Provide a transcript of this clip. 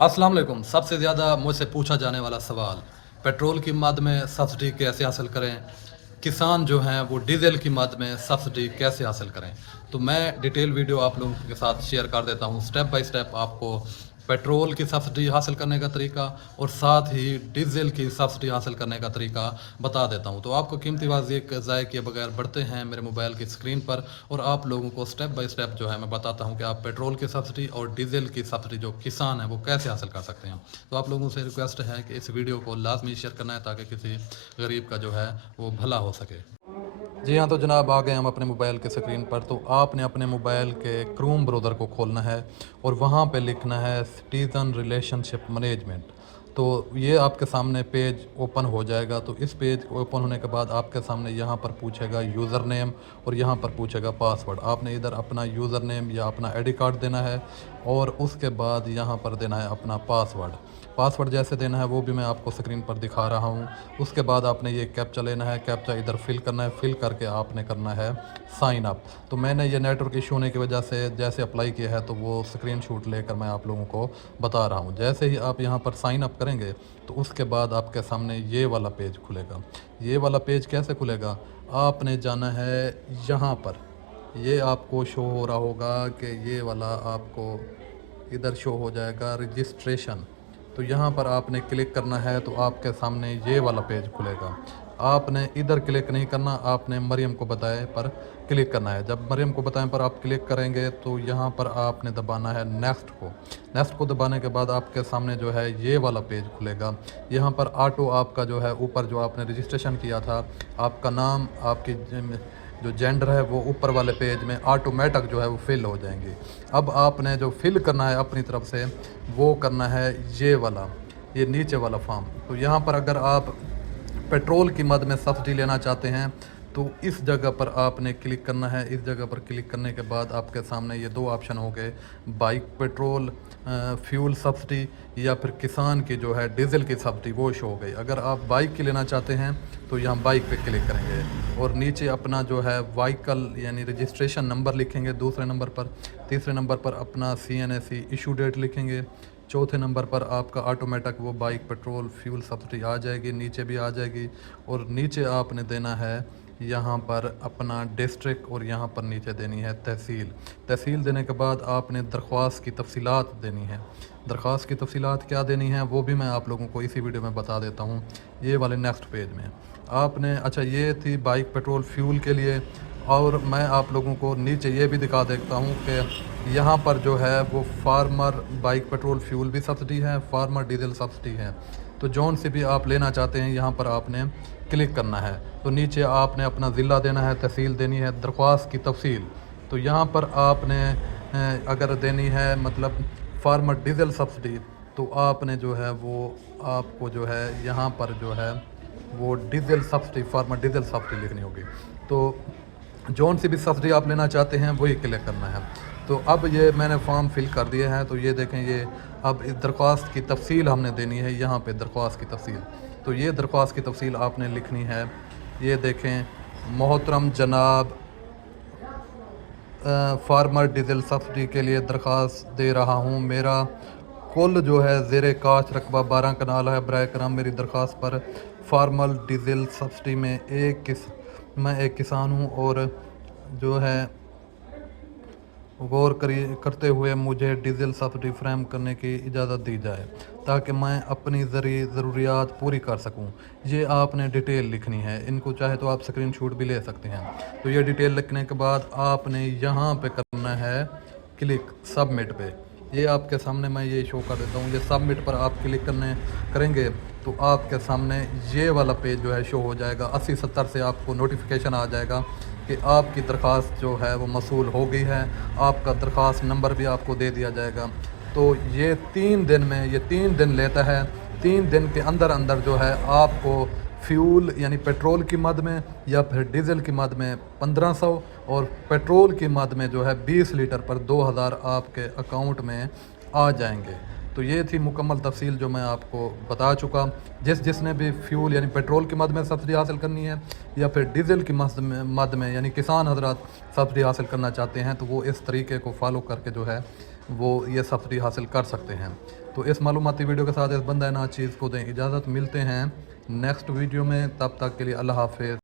अस्सलाम वालेकुम। सबसे ज़्यादा मुझसे पूछा जाने वाला सवाल, पेट्रोल की मद में सब्सिडी कैसे हासिल करें? किसान जो हैं वो डीज़ल की मद में सब्सिडी कैसे हासिल करें? तो मैं डिटेल वीडियो आप लोगों के साथ शेयर कर देता हूँ, स्टेप बाय स्टेप आपको पेट्रोल की सब्सिडी हासिल करने का तरीका और साथ ही डीज़ल की सब्सिडी हासिल करने का तरीका बता देता हूँ। तो आपको कीमती वक़्त ज़ाय किए बगैर बढ़ते हैं मेरे मोबाइल की स्क्रीन पर और आप लोगों को स्टेप बाय स्टेप जो है मैं बताता हूँ कि आप पेट्रोल की सब्सिडी और डीज़ल की सब्सिडी जो किसान है वो कैसे हासिल कर सकते हैं। तो आप लोगों से रिक्वेस्ट है कि इस वीडियो को लाजमी शेयर करना है ताकि किसी गरीब का जो है वो भला हो सके। जी हाँ, तो जनाब आ गए हम अपने मोबाइल की स्क्रीन पर। तो आपने अपने मोबाइल के क्रोम ब्राउज़र को खोलना है और वहाँ पे लिखना है सिटीज़न रिलेशनशिप मैनेजमेंट। तो ये आपके सामने पेज ओपन हो जाएगा। तो इस पेज को ओपन होने के बाद आपके सामने यहाँ पर पूछेगा यूज़र नेम और यहाँ पर पूछेगा पासवर्ड। आपने इधर अपना यूज़र नेम या अपना आईडी कार्ड देना है और उसके बाद यहाँ पर देना है अपना पासवर्ड। पासवर्ड जैसे देना है वो भी मैं आपको स्क्रीन पर दिखा रहा हूँ। उसके बाद आपने ये कैप्चा लेना है, कैप्चा इधर फिल करना है, फिल करके आपने करना है साइन अप। तो मैंने ये नेटवर्क इशू होने की वजह से जैसे अप्लाई किया है तो वो स्क्रीनशॉट लेकर मैं आप लोगों को बता रहा हूँ। जैसे ही आप यहाँ पर साइन अप करेंगे तो उसके बाद आपके सामने ये वाला पेज खुलेगा। ये वाला पेज कैसे खुलेगा? आपने जाना है यहाँ पर, ये आपको शो हो रहा होगा कि ये वाला आपको इधर शो हो जाएगा रजिस्ट्रेशन। तो यहाँ पर आपने क्लिक करना है तो आपके सामने ये वाला पेज खुलेगा। आपने इधर क्लिक नहीं करना, आपने मरियम को बताए पर क्लिक करना है। जब मरियम को बताएं पर आप क्लिक करेंगे तो यहाँ पर आपने दबाना है नेक्स्ट को। नेक्स्ट को दबाने के बाद आपके सामने जो है ये वाला पेज खुलेगा। यहाँ पर ऑटो आपका जो है ऊपर जो आपने रजिस्ट्रेशन किया था, आपका नाम, आपकी जो जेंडर है वो ऊपर वाले पेज में ऑटोमेटिक जो है वो फिल हो जाएंगी। अब आपने जो फिल करना है अपनी तरफ से वो करना है ये वाला, ये नीचे वाला फॉर्म। तो यहाँ पर अगर आप पेट्रोल की मद में सब्सिडी लेना चाहते हैं तो इस जगह पर आपने क्लिक करना है। इस जगह पर क्लिक करने के बाद आपके सामने ये दो ऑप्शन हो गए, बाइक पेट्रोल फ्यूल सब्सिडी या फिर किसान की जो है डीज़ल की सब्सिडी वो शो हो गई। अगर आप बाइक की लेना चाहते हैं तो यहाँ बाइक पे क्लिक करेंगे और नीचे अपना जो है व्हीकल यानी रजिस्ट्रेशन नंबर लिखेंगे दूसरे नंबर पर। तीसरे नंबर पर अपना CNSE इशू डेट लिखेंगे। चौथे नंबर पर आपका ऑटोमेटिक वो बाइक पेट्रोल फ्यूल सब्सिडी आ जाएगी, नीचे भी आ जाएगी। और नीचे आपने देना है यहाँ पर अपना डिस्ट्रिक्ट और यहाँ पर नीचे देनी है तहसील। तहसील देने के बाद आपने दरख्वास्त की तफसीलात देनी है। दरख्वास्त की तफसीलात क्या देनी है वो भी मैं आप लोगों को इसी वीडियो में बता देता हूँ, ये वाले नेक्स्ट पेज में। आपने अच्छा ये थी बाइक पेट्रोल फ्यूल के लिए। और मैं आप लोगों को नीचे ये भी दिखा देता हूँ कि यहाँ पर जो है वो फार्मर बाइक पेट्रोल फ्यूल भी सब्सिडी है, फार्मर डीजल सब्सिडी है। तो जौन से भी आप लेना चाहते हैं यहाँ पर आपने क्लिक करना है। तो नीचे आपने अपना ज़िला देना है, तहसील देनी है, दरख्वास्त की तफसील। तो यहाँ पर आपने अगर देनी है मतलब फार्मर डीजल सब्सिडी तो आपने जो है वो आपको जो है यहाँ पर जो है वो diesel subsidy farmer diesel subsidy लिखनी होगी। तो जौन सी भी सब्सिडी आप लेना चाहते हैं वही क्लिक करना है। तो अब ये मैंने फॉर्म फिल कर दिए हैं। तो ये देखें, ये अब इस दरख्वास्त की तफसील हमने देनी है यहाँ पे, दरख्वास्त की तफसील। तो ये दरख्वास्त की तफसील आपने लिखनी है। ये देखें, मोहतरम जनाब, फार्मर डीजल सब्सिडी के लिए दरख्वास्त दे रहा हूँ। मेरा कुल जो है ज़ेरे काश रकबा 12 कनाल है। बराए करम मेरी दरख्वास्त पर फार्मर डीजल सब्सिडी में मैं एक किसान हूँ और जो है गौर करते हुए मुझे डीजल सब्सिडी फ्राहम करने की इजाज़त दी जाए ताकि मैं अपनी ज़रूरियात पूरी कर सकूं। ये आपने डिटेल लिखनी है। इनको चाहे तो आप स्क्रीनशॉट भी ले सकते हैं। तो ये डिटेल लिखने के बाद आपने यहाँ पे करना है क्लिक सबमिट पे। ये आपके सामने मैं ये शो कर देता हूँ। ये सबमिट पर आप क्लिक करेंगे तो आपके सामने ये वाला पेज जो है शो हो जाएगा। 80-70 से आपको नोटिफिकेशन आ जाएगा कि आपकी दरख्वास्त जो है वो मसूल हो गई है। आपका दरख्वास्त नंबर भी आपको दे दिया जाएगा। तो ये 3 दिन में, ये 3 दिन लेता है। 3 दिन के अंदर अंदर जो है आपको फ्यूल यानी पेट्रोल की मद में या फिर डीज़ल की मद में 1500 और पेट्रोल की मद में जो है 20 लीटर पर 2000 आपके अकाउंट में आ जाएंगे। तो ये थी मुकम्मल तफसील जो मैं आपको बता चुका। जिसने भी फ्यूल यानी पेट्रोल की मद में सब्सिडी हासिल करनी है या फिर डीज़ल की मद में यानी किसान हजरात सब्सिडी हासिल करना चाहते हैं तो वो इस तरीके को फॉलो करके जो है वो ये सब्सिडी हासिल कर सकते हैं। तो इस मालूमाती वीडियो के साथ इस बंदा ना चीज़ को दें इजाज़त। मिलते हैं नेक्स्ट वीडियो में, तब तक के लिए अल्लाह हाफिज़।